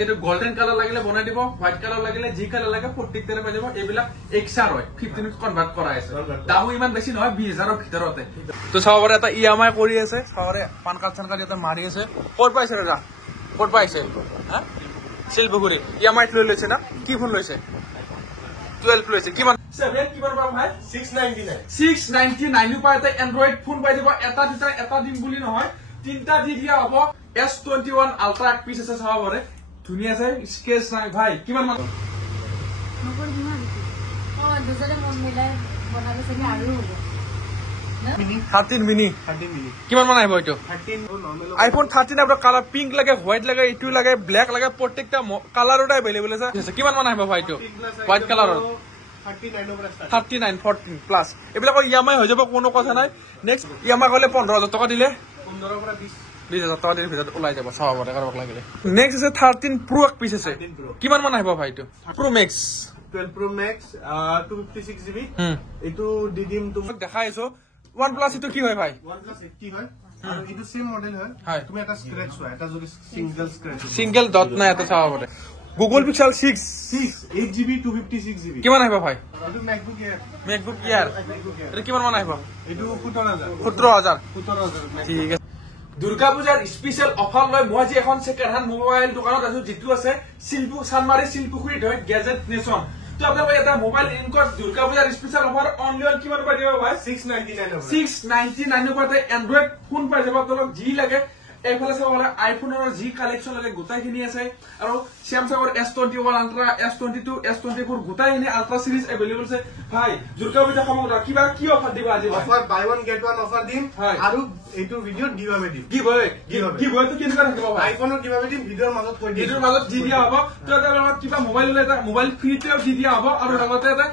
এইটো golden colour লাগিলে বনাই দিব, হোৱাইট কালাৰ লাগিলে যি কালাৰ লাগে প্ৰত্যেকটাৰে পাই যাব। এইবিলাক এক্সাৰ হয়, 15 কনভাৰ্ট কৰা আছে, দামো ইমান বেছি নহয়, 20,000ৰ ভিতৰতে। তো চাব পাৰে এটা EMI কৰি আছে, চাব পাৰে পান কাৰ্ড চান কাৰ্ড এটা মাৰি আছে। ক'ত পাইছে দাদা, ক'ত পাইছে? হা, শিলপুখুৰী। EMI লৈ লৈছে না? কি ফোন লৈছে? 12 লৈছে। কিমান কিমান পাব ভাই? 699 পাই। এটা এনড্ৰইড ফোন পাই যাব। এটা দুটা এটা দিম বুলি নহয়, 3টা দি দিয়া হ'ব। S21 আল্ট্ৰা এক পিচ আছে, চাব পাৰে ধুনীয়া আছে, স্কেচ নাই ভাই। কিমান মান? 13 মিনি। কিমান মান আহিব এইটো? আইফোন 13 আপোনাৰ কালাৰ পিংক লাগে, হোৱাইট লাগে, এইটো লাগে, ব্লেক লাগে, প্ৰত্যেকটা কালাৰতে এভেইলেবল আছে। কিমান মান আহিব ভাই এইটো? হোৱাইট কালাৰৰ 39, 14 প্লাছ। এইবিলাকৰ EMI হৈ যাব, কোনো কথা নাই। নেক্সট EMI কৰিলে 15,000 টকা দিলে 20,000 টকা দিলে ভিতৰত ওলাই যাব, চাব পাৰে কাৰোবাক লাগিলে। নেক্সট আছে 13 Pro এক পিচ আছে। কিমান মান আহিব ভাই এইটো? Pro Max 12 Pro Max 256GB। এইটো দি দিম তোমাক। দেখাই আছো OnePlus। এইটো কি হয় ভাই? OnePlus 80 হয় আৰু এইটো সেম মডেল হয়। তুমি এটা স্ক্ৰেচ হয়, এটা যদি সিঙ্গেল ডট নাই, এটা চাব পাৰে। Google Pixel 6 8GB 256GB। কিমান আহিব ভাই? এইটো MacBook Air। এইটো কিমান মান আহিব? এইটো 17,000। 17,000। ঠিক আছে। দুৰ্গা পূজাৰ স্পেচিয়েল অফাৰ লৈ মই আজি এখন ছেকেণ্ড হেণ্ড মোবাইল দোকানত আছো, যিটো আছে চানমাৰী শিলপুখুৰীত হয়, গেজেট নেশ্যন। তো আপোনালোকে এটা মোবাইল ইনকট দুৰ্গা পূজাৰ স্পেচিয়েল অফাৰ অনলি অন কিমান পাই দিব ভাই? 699 পাই। এনড্ৰইড ফোন পাই যাব, আপোনালোক যি লাগে। এইফালে চাব পাৰে আইফোনৰ যি কালেকশ্যন লাগে গোটাইখিনি আছে, আৰু স্যামসাঙৰ S21 আল্ট্ৰা, S22, S24 গোটাইখিনি আল্ট্ৰা সিৰিজ এভেইলেবল আছে। ভাই দুৰ্গা পূজা সামগ্ৰী কিবা কি অফাৰ দিব আজি? Offer buy one get one offer দিম, আৰু এইটো ভিডিঅ'ত গিভআৱে দিম। গিভআৱেটো কেনেকুৱা থাকিব ভাই? আইফোনৰ গিভআৱে দিম, ভিডিঅ'ৰ মাজত কৈ দিম। ভিডিঅ'ৰ মাজত দি দিয়া হ'ব। তো এটা কিবা মোবাইল ল'লে এটা মোবাইল ফ্ৰীতেও দি দিয়া হ'ব, আৰু লগতে এটা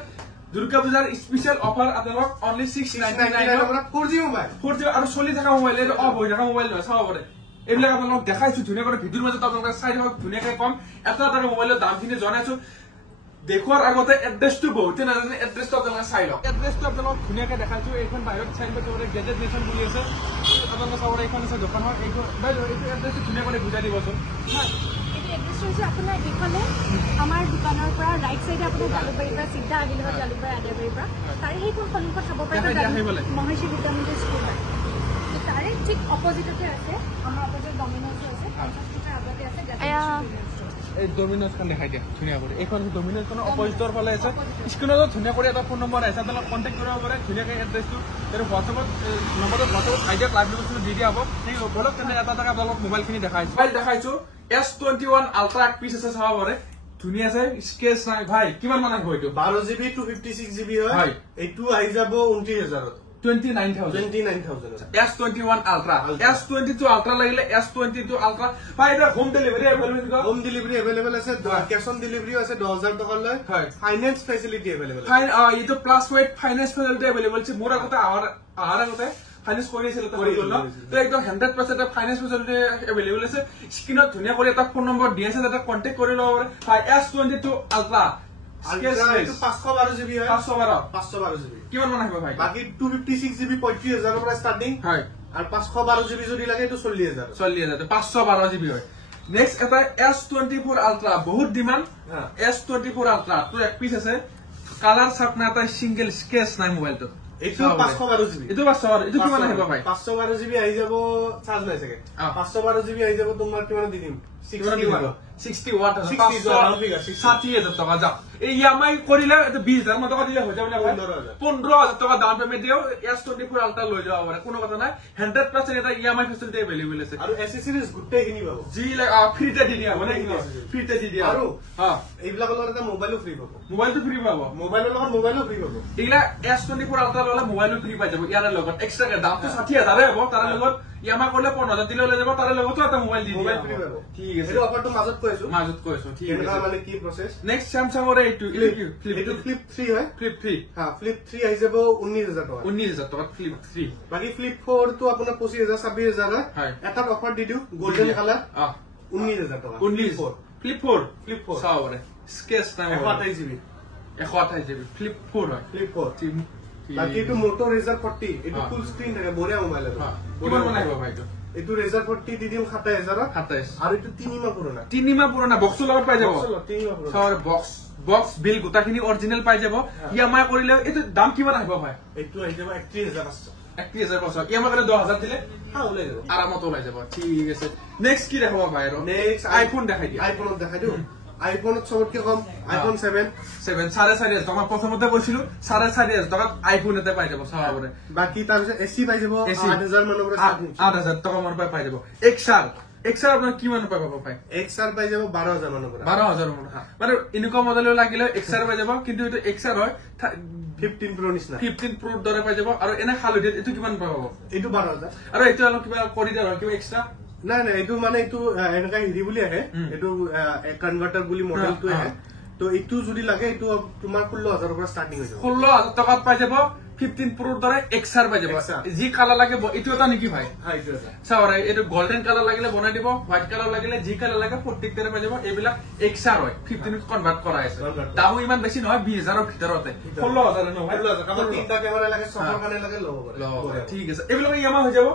দুৰ্গা পূজাৰ স্পেচিয়েল অফাৰ আপোনালোক অনলি 699 4G মোবাইল, 4G আৰু চলি থকা মোবাইল, এইটো অফ হৈ থকা মোবাইল নহয়, চাব পাৰে। এইবিলাক আপোনালোক দেখাইছো ধুনীয়াকৈ, ভিডিঅ'ৰ মাজত আপোনালোকে চাই থাকক, ধুনীয়াকৈ কম। এটা এটা মোবাইলৰ দামখিনি জনাইছো। দেখুৱাৰ আগতে এড্ৰেছটো বহুতে নাজানে, এড্ৰেছটো আপোনালোকে চাই লওক। এড্ৰেছটো আপোনালোক ধুনীয়াকৈ দেখাইছো। এইখন বাহিৰত চাইন বৰ্ড গেজেট নেশ্যন বুলি আছে, আপোনালোকে চাব পাৰে। এইখন আছে দোকানৰ, এইটো এড্ৰেছটো ধুনীয়াকৈ বুজাই দিবচোন। আপোনাৰ এইফালে আমাৰ দোকানৰ পৰা ৰাইট চাইডে আপোনাৰ জালুকবাৰীৰ পৰা চিধা আহিলে হয়, জালুকবাৰী আদাবাৰীৰ পৰা তাৰে সেইখন সন্মুখত চাব পাৰে মহেশী বিদ্যামন্দিৰ স্কুল হয়। তাৰে ঠিক অপজিটতে আছে আমাৰ অপজিট ডমিন'জ আছে, 50 টকাৰ আগতে আছে। এই ডমিন'জখন দেখাই দিয়া ধুনীয়া কৰি। এইখন ডমিন'জখনৰ অপজিটৰ ফালে আছে। স্ক্ৰীণত ধুনীয়া কৰি এটা ফোন নম্বৰ আছে, আপোনালোক কণ্টেক্ট কৰিব পাৰে ধুনীয়াকৈ। এড্ৰেছটো হোৱাটছএপত হোৱাটছএপত আইডিয়াত লাইভ লোকেশ্যন দি দিয়া হ'ব। ঠিক বলক তেন্তে এটা এটা আপোনালোক মোবাইলখিনি দেখাইছো। মোবাইল দেখাইছো S21 আল্ট্ৰা এক পিচ আছে, চাব পাৰে ধুনীয়া আছে, স্কেচ নাই। ভাই কিমান মান আহিব এইটো? 12GB 256GB হয়। এইটো আহি যাব 29,000ত। 29,000 S21 আল্ট্ৰা। S22 আল্ট্ৰা লাগিলে S22 আল্ট্ৰা ভাই। এটা home delivery available? Home delivery available আছে, কেছ অন ডেলিভাৰীও আছে 10,000 টকালৈ। ফাইনেন্স ফেচিলিটি এভেইলেবল আছে। এইটো plus wide finance facility available আছে। মোৰ আগতে অহাৰ আগতে ফাইনেন্স কৰি আছিল, একদম 100% ফাইনেন্স ফেচিলিটি এভেইলেবল আছে। স্ক্ৰীণত ধুনীয়া কৰি এটা ফোন নম্বৰ দি আছে, তাতে কণ্টেক্ট কৰি ল'ব পাৰে। S22 আল্ট্ৰা 512GB হয়। 512GB কিমান মান আহিব ভাই? বাকি 256GB 35,000ৰ পৰা ষ্টাৰ্টিং হয়, আৰু 512GB যদি লাগে এইটো 40,000। 512GB হয়। নেক্সট এটা S24 আল্ট্ৰা, বহুত ডিমাণ্ড। S24 আল্ট্ৰা তো এক পিচ আছে, কালাৰ চাপ না, এটা সিঙ্গেল স্কেচ নাই মোবাইলটো। এইটো 512GB। এইটো 512। এইটো কিমান আহিব ভাই? 512GB আহি যাব, চাৰ্জ নাই চাগে। 512GB আহি যাব তোমাৰ কিমান দি দিম? 61,000 টকা যাওক। এই EMI কৰিলে 20,000 টকা দিলে হৈ যাব। 15,000 টকা ডাউন পেমেণ্ট দিও S24 আল্ট্ৰা লৈ যাব পাৰে, কোনো কথা নাই। 100% এটা EMI ফেচিলিটি এভেইলেবল আছে, আৰু এসেসৰিজ গোটেইখিনি পাব। যি ফ্ৰীতে দি দিয়া মানে ফ্ৰীতে দি দিয়া। আৰু এইবিলাকৰ লগত এটা মোবাইলো ফ্ৰী পাব। মোবাইলটো ফ্ৰী পাব, মোবাইলৰ লগত মোবাইলো ফ্ৰী পাব। এইলা S24 আল্ট্ৰা ললে মোবাইলো ফ্ৰী পাই যাব। ইয়াৰ লগত এক্সট্ৰাকে দামটো 60,000 হ'ব, তাৰ লগত EMI কৰিলে 15,000 দিলে লৈ যাব, তাৰ লগতো এটা মোবাইল দি দিয়া। ঠিক আছে, এই অফাৰটো মাজত কৈছো। ঠিক আছে। মানে কি প্ৰসেস? নেক্সট স্যামসাঙৰ এইটো ফ্লিপ 3 হয়। ফ্লিপ 3 ফ্লিপ 3 আহি যাব 19,000 টকা। 19,000 টকা ফ্লিপ 3। বাকি ফ্লিপ 4 তো আপোনাৰ 25,000 26,000 হয়। এটা অফাৰ দি দিও, গোল্ডেন কালাৰ 19,000 টকা। 19 ফ্লিপ 4 চাও পাৰে, স্কেচ নাই। 128GB ফ্লিপ 4 হয়। ফ্লিপ 4 বাকি এইটো মোটো ৰেজাৰ 40, এইটো ফুল স্ক্ৰীন থাকে, বঢ়িয়া মোবাইল আছে। কিমান মান আহিব ভাই? এইটো ৰেজাৰ 40 দি দিম 27000 আৰু এইটো 3 মাহ পুৰণা 3 মাহ পুৰণা বক্সৰ লগত পাই যাব 3 মাহ পুৰণা সৰ বক্স বিল গোটাখিনি অৰিজিনেল পাই যাব ইএমআই কৰিলে এইটো দাম কিমান আহিব ভাই এইটো আহি যাব 31500 31500 ইএমআই কৰিলে 10000 দিলে ওলাই যাব আৰামত ওলাই যাব ঠিক আছে নেক্সট কি দেখাব ভাই আৰু নেক্সট আইফোন দেখাই দিয়া আইফোনত দেখাই দিও আইফোনত সবতকে কম আইফোন 7 4,500 টকা প্ৰথমতে কৈছিলো 4,500 টকাত আইফোন এটা পাই যাব চাবাৰে বাকি তাৰপিছত এসি পাই যাব 8000 মানৰ পৰা 8,000 টকা মান পাই যাব এক্সাৰ আপোনাৰ কিমান পাব ভাই এক্সাৰ পাই যাব 12000 মানৰ পৰা 12000 মানে এনেকুৱা মডেলৰ লাগিলে এক্সাৰ পাই যাব কিন্তু এইটো এক্সাৰ হয় 15 প্ৰ নিচিনা 15 প্ৰ দৰে পাই যাব আৰু এনে হালধীয়া এইটো কিমান পাব এইটো 12000 আৰু এইটো অলপ কিবা কৰি দিয়া কিবা এক্সট্ৰা নাই নাই এইটো মানে এইটো এনেকা হিৰি বুলি আহে এইটো কনভাৰ্টাৰ বুলি মডেলটো আহে তো এইটো যদি লাগে এইটো তোমাৰ 16000 পৰা ষ্টাৰ্টিং হৈ যাব 16000 টকাত পাই যাব 15 প্ৰ দৰে এক্সাৰ পাই যাব যি কালাৰ লাগে এইটো এটা নেকি ভাই হা এইটো এটা চাওৰে এইটো গোল্ডেন কালাৰ লাগিলে বনাই দিব হোৱাইট কালাৰ লাগিলে যি কালাৰ লাগে প্ৰত্যেকটাৰে পাই যাব এইবিলাক এক্সাৰ হয় 15 কনভাৰ্ট কৰা আছে দামো ইমান বেছি নহয় 20000 ৰ ভিতৰতে 16000 নহয় 16000 কাম তিনটা কেমেৰা লাগে ছকৰ কাৰণে লাগে ল'ব পাৰে ঠিক আছে এইবিলাক ইএমআই হৈ যাব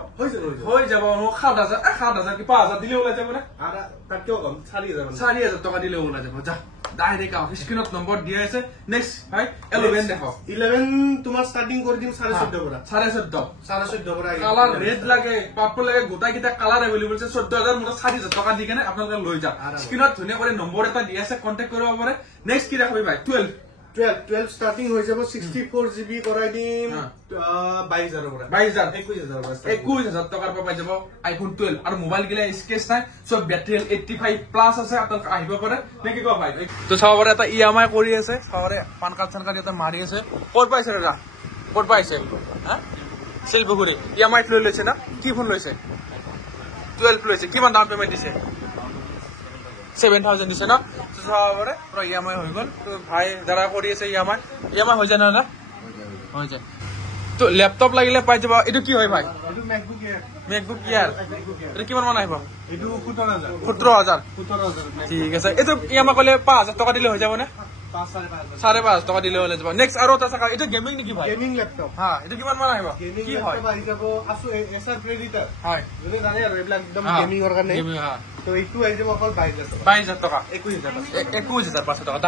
হৈ যাব 7000 কি 5000 দিলে ওলাই যাব না আৰু তাতকেও কম 4000 টকা দিলে ওলাই যাব যা ডাইৰেক্ট আও স্ক্ৰিনত নম্বৰ দিয়া আছে নেক্সট ভাই 11 দেখো 11 তোমাৰ ষ্টাৰ্টিং কৰি দিম 14.5 পৰা 14.5 পৰা কালাৰ ৰেড লাগে পাৰ্পল লাগে গোটাই কিটা কালাৰ এভেইলেবল আছে 14000 মোৰ 4000 টকা দি কেনে আপোনালোকে লৈ যা স্ক্ৰিনত ধুনীয়া কৰি নম্বৰ এটা দিয়া আছে কন্টাক্ট কৰিব পাৰে নেক্সট কি দেখাবি ভাই 12 ষ্টাৰ্টিং হৈ যাব 64 জিবি কৰাই দিম 22000 পৰা 22000 21000 টকাৰ পৰা পাই যাব আইফোন 12 আৰু মোবাইল গিলা স্কেচ নাই সব বেটাৰি 85 প্লাস আছে আপোনালোক আহিব পাৰে নেকি কো ভাই তো চাব পাৰে এটা ইএমআই কৰি আছে চাবৰে পান কাৰ্ড এটা মাৰি আছে ক'ত পাইছে দাদা ক'ত পাইছে হা শিলপুখুৰী ইএমআই লৈ লৈছে না কি ফোন লৈছে 12 লৈছে কিমান দাম পেমেন্ট দিছে 7000 দিছে না তো চাবৰে পুৰা ইএমআই হৈ গল তো ভাই যাৰা কৰি আছে ইএমআই হৈ যায় না হৈ যায় তো ল্যাপটপ লাগিলে পাই যাব এটো কি হয় ভাই এইটো MacBook Air এটা কিমান মান আহিব এইটো 17000 17000 ঠিক আছে এটো ইএমআই কৰিলে 5000 টকা দিলে হৈ যাব না 5,500 টকা দিলে হলে যাব নেক্সট আৰু এটা চাকা এটা গেমিং নেকি ভাই গেমিং ল্যাপটপ হা এটা কিমান মান আহিব কি হয় আহি যাব আসু এসাৰ প্ৰেডিটাৰ হয় যদি জানে আৰু এইবিলাক একদম গেমিংৰ কাৰণে গেমিং হা তো এইটো আহি যাব অকল 22000 টকা 21500 টকা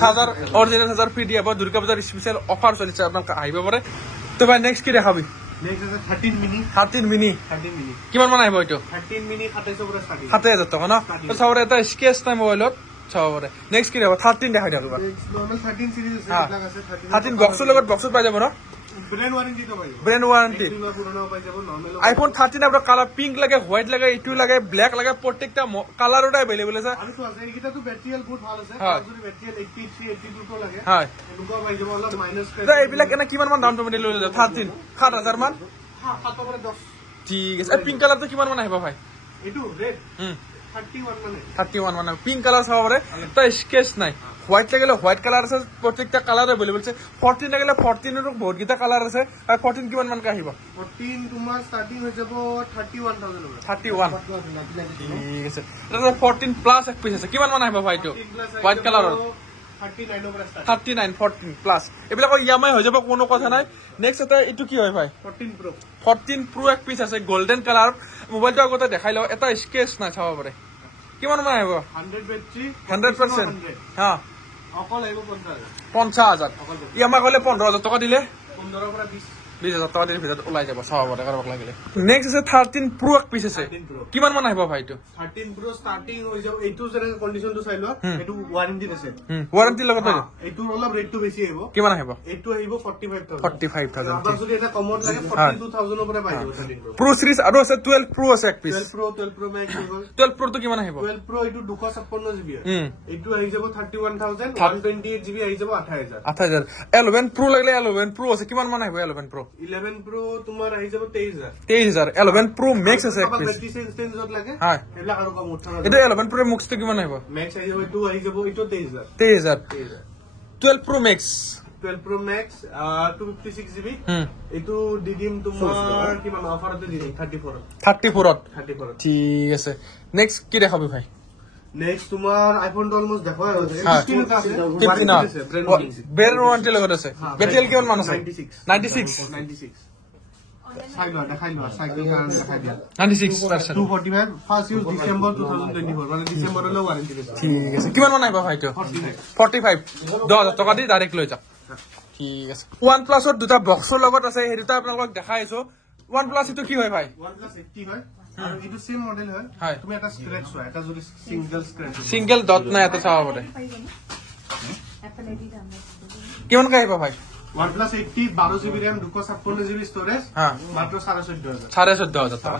চাৰ্জাৰ অৰিজিনেল চাৰ্জাৰ ফ্ৰী দিয়া দুৰ্গা পূজাৰ স্পেশাল অফাৰ চলিছে আপোনাক আহিব পাৰে তো ভাই নেক্সট কি দেখাবি নেক্সট আছে 13 মিনি কিমান মান আহিব এইটো 13 মিনি 2700 পৰা ষ্টাৰ্টিং 7000 টকা ন তো চাবৰে এটা স্কেচ নাই মোবাইলত চাবৰে নেক্সট কি দেখাব 13 দেখাই দিবা নৰ্মাল 13 সিৰিজ আছে এইবিলাক আছে 13 বক্সৰ লগত বক্সত পাই যাব ন ব্ৰেন্ড ৱাৰেন্টি তো পাইব ব্ৰেন্ড ৱাৰেন্টি পুৰণাও পাই যাব নৰ্মাল আইফোন 13 আপোনাৰ কালাৰ পিংক লাগে হোৱাইট লাগে ইটো লাগে ব্ল্যাক লাগে প্ৰত্যেকটা কালাৰটা अवेलेबल আছে আৰু তো আছে এইটা তো ব্যাটাৰিয়েল বহুত ভাল আছে যদি ব্যাটাৰিয়েল 83 82 তো লাগে হয় এনেকুৱা পাই যাব অলপ মাইনাস তো এইবিলাক এনে কিমান মান দাম তুমি লৈ যাব 13 7000 মান 7 পৰা 10 ঠিক আছে পিংক কালাৰটো কিমান মান আহিব ভাই এইটো ৰেড 31 মানে পিংক কালাৰ চাব পাৰে তো স্কেচ নাই হোৱাইট লাগিলে হোৱাইট কালাৰ আছে প্ৰত্যেকটা কালাৰ अवेलेबल আছে 14 লাগিলে 14 ৰ বহুত গিটা কালাৰ আছে আৰু 14 কিমান মান আহিব 14 তোমাৰ ষ্টাৰ্টিং হৈ যাব 31000 31 ঠিক আছে এটা 14 প্লাস এক পিস আছে কিমান মান আহিব ভাই এইটো হোৱাইট কালাৰৰ 39 পৰা ষ্টাৰ্ট 39 14 প্লাস এবিলাকৰ ইএমআই হৈ যাব কোনো কথা নাই নেক্সট এটা এইটো কি হয় ভাই 14 প্ৰো এক পিস আছে গোল্ডেন কালাৰ মোবাইলটো আগতে দেখাই লও এটা স্কেচ নাই চাব পাৰে কিমান মান আহিব 100 বেটাৰি 100% হা অকল আহিব 50000 ইএমআই কৰিলে 15000 টকা দিলে 15 পৰা 20000 টকা দিলে ভিতৰত ওলাই যাব চাব পাৰে কাৰোবাক লাগিলে নেক্সট আছে 13 প্ৰো এক পিস আছে কিমান মান আহিব ভাই এইটো 13 প্ৰো ষ্টাৰ্টিং হৈ যাব এইটো জৰে কন্ডিশনটো চাই লোৱা এইটো ৱাৰেন্টি আছে ৱাৰেন্টি লগত এইটো অলপ ৰেটটো বেছি আহিব কিমান আহিব এইটো আহিব 45000 45000 যদি এটা কমত লাগে 42000 পৰা পাই যাব 13 প্ৰো প্ৰো সিৰিজ আৰু আছে 12 প্ৰো আছে এক পিস 12 প্ৰো মেক্স 12 প্ৰো তো কিমান আহিব 12 প্ৰো এইটো 256 জিবি এইটো আহি যাব 31000 128 জিবি আহি যাব 8000 11 প্ৰো লাগিলে 11 প্ৰো আছে কিমান মান আহিব 11 প্ৰো 11 প্ৰো তোমাৰ আহি যাব 23000 11 প্ৰো মেক্স আছে এক পিস বেটাৰি চেঞ্জত লাগে হয় এলা আৰু কম 18000 এটা 11 প্ৰো মেক্স তো কিমান আহিব মেক্স আহি যাব এইটো আহি যাব এইটো 23000 12 pro max 12 pro max 256 GB এইটো দি দিম তোমাৰ কিমান অফাৰতে দি দিম 34 ঠিক আছে নেক্সট কি দেখাবি ভাই নেক্সট তোমাৰ আইফোনটো অলমোস্ট দেখো আৰু 15 আছে ব্ৰেন্ড ৱাৰেন্টি লগত আছে বেটেল কিমান মান আছে 96 চাই লোৱা দেখাই লোৱা চাইকেল কাৰণে দেখাই দিয়া 96% 245 ফাৰ্ষ্ট ইউজ ডিসেম্বৰ 2024 মানে ডিসেম্বৰলৈ ৱাৰেণ্টি দিছে ঠিক আছে কিমান মান আহিব ভাইটো 45 10000 টকা দি ডাইৰেক্ট লৈ যাওক ঠিক আছে OnePlus ৰ দুটা বক্সৰ লগত আছে সেই দুটা আপোনালোকক দেখাই আছো OnePlus এটো কি হয় ভাই OnePlus 80 হয় আৰু এটো সেম মডেল হয় তুমি এটা স্ক্ৰেচ হয় এটা যদি সিঙ্গেল ডট নাই এটা চাব পাৰে কিমান কৈ আহিব ভাই OnePlus 80 12GB RAM 256GB storage মাত্র 14500 টাকা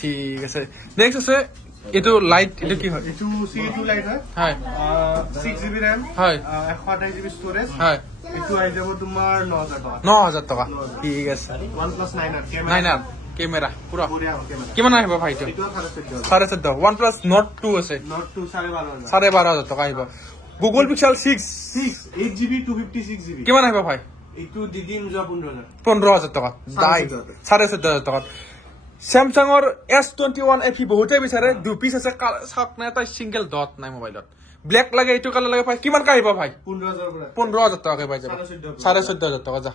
ঠিক আছে নেক্সট আছে এটো লাইট এটো কি হয় এটো C2 লাইট হয় 6GB RAM 128GB স্টোরেজ এটো আই যাব তোমাৰ 9000 টাকা ঠিক আছে OnePlus 9R ক্যামেরা পুরো বঢ়িয়া ক্যামেরা কিমান আহিব ভাই এটো এটো 14500 OnePlus Nord 2 আছে Nord 2 12500 12500 টাকা আহিব Google Pixel 6 8GB 256GB কিমান আহিব ভাই এটো দিদিন যোৱা 15000 টাকা দাই 14500 টাকা স্যামসাংৰ S21 FE বহুতে বিচাৰে দুই পিস আছে চাক না এটা সিঙ্গেল ডট নাই মোবাইলত ব্ল্যাক লাগে এটো কালার লাগে ভাই কিমান কাহিব ভাই 15000 টাকা পাই যাব 14500 টাকা যা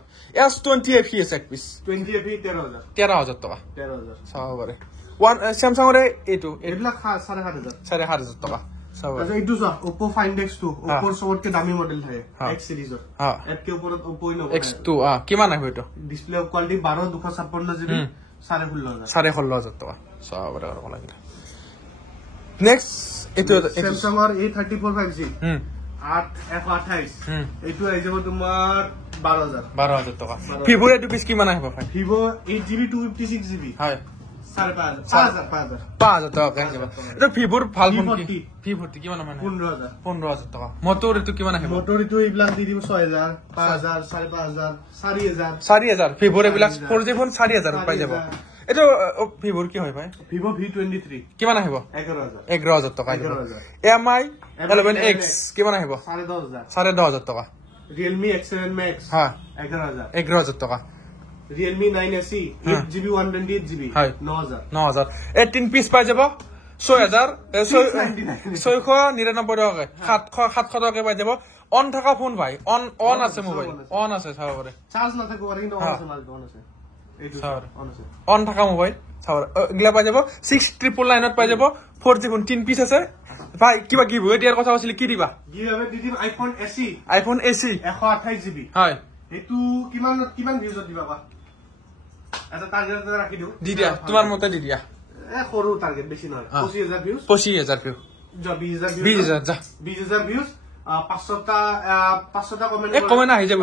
S20 FE আছে এক পিস 20 FE 13000 টাকা 13000 সাবরে ওয়ান স্যামসাংৰ এটো এডলা 7500 টাকা সাবরে আচ্ছা এইটো সব Oppo Find X2 Oppo সবতকে দামি মডেল থাকে X সিৰিজৰ এতকে ওপৰত Oppo ইনো X2 কিমান আহিব এটো ডিসপ্লে কোয়ালিটি 12 256GB 16500 টাকা সাবরে আর লাগে নেক্সট এটো স্যামসাংৰ A34 5G 8F28 এইটো আই যাব তোমাৰ 12000 টাকা ভিভোৰ এটো পিস কিমান আহিব ভাই Vivo 8GB 256GB হয় 5000 টাকা আহিব এটা ভিভোৰ ভাল ফোন কি ভিভোৰ কিমান মানে 15000 টাকা মোটৰ এটো কিমান আহিব মোটৰ এটো ইবলাক দি দিব 6000 5000 4500 4000 ভিভোৰ এবিলাক 4G ফোন 4000 পাই যাব এটো ভিভোৰ কি হয় ভাই Vivo V23 কিমান আহিব 11000 টাকা আহিব Mi 11X কিমান আহিব 10500 টাকা Realme X7 Max 11000 টাকা Realme 9SE 8GB 128GB 9000 এই তিন পিস পাই যাব 6000 699 টাকা 700 টাকা পাই যাব অন থাকা ফোন ভাই অন আছে মোবাইল অন আছে চাবৰে চার্জ না থাকে ওয়ারিং অন আছে মাল অন আছে এইটো অন আছে অন থাকা মোবাইল চাবৰে এগলা পাই যাব 6999 পাই যাব 4G ফোন তিন পিস আছে ভাই কিবা গিভ দিয়াৰ কথা আছিল কি দিবা গিভ দিম iPhone SE 128GB হয় এটো কিমান ভিউজ দিবা বা এটা টার্গেট রাখি দিও দি দিয়া তোমার মতে দি দিয়া সৰু টার্গেট বেছি নহয় 25000 ভিউজ 25000 ভিউ 20000 যা 20000 ভিউজ 500টা কমেন্ট আহি যাব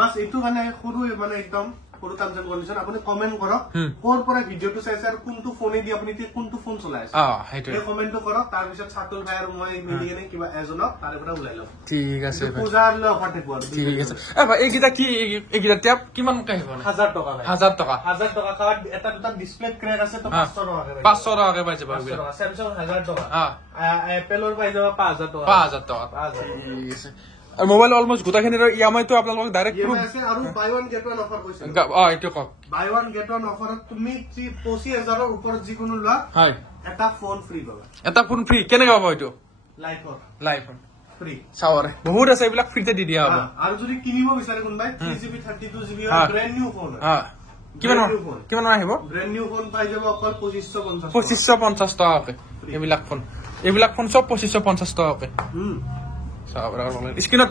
বাস এইটো মানে সৰু মানে একদম সৰু টাৰ্মস এন্ড কন্ডিশন আপুনি কমেন্ট কৰক কোৰ পৰা ভিডিওটো চাইছে আৰু কোনটো ফোনে দি আপুনি কোনটো ফোন চলাই আছে হেইটো এই কমেন্টটো কৰক তাৰ পিছত ছাতুল ভাই আৰু মই মিলি কেনে কিবা এজনক তাৰে পৰা উলাই লম ঠিক আছে ভাই পূজাৰ লৈ অফাৰ থাকিব ঠিক আছে ভাই এইগিটা কি এইগিটা ট্যাপ কিমান কাহিব না 1000 টাকা ভাই 1000 টাকা কাৰ্ড এটা দুটা ডিসপ্লে ক্র্যাক আছে তো 500 টাকা 500 টাকা পাই যাব স্যামসাং 1000 টাকা অ্যাপলৰ পাই যাব 5000 টাকা 5000 টাকা ঠিক আছে মোবাইল অলমোস্ট গোটাখিনিৰ ইএমআই তো আপোনালোক ডাইৰেক্ট ইএমআই আছে আৰু বাই ওয়ান গেট ওয়ান অফাৰ কৈছে এইটো কক বাই ওয়ান গেট ওয়ান অফাৰত তুমি 25000ৰ ওপৰত যিকোনো লোৱা এটা ফোন ফ্ৰী পাবা এটা ফোন ফ্ৰী কেনে পাবা এইটো লাইফ ফ্ৰী চাওৰে বহুত আছে এইবিলাক ফ্ৰীতে দি দিয়া হ'ব আৰু যদি কিনিব বিচাৰে কোনবাই 3GB 32GB brand new phone কিমান আহিব ব্র্যান্ড নিউ ফোন পাই যাব অকল 2550 টাকাকে এইবিলাক ফোন সব 2550 টাকাকে চাওৰে স্ক্ৰিনত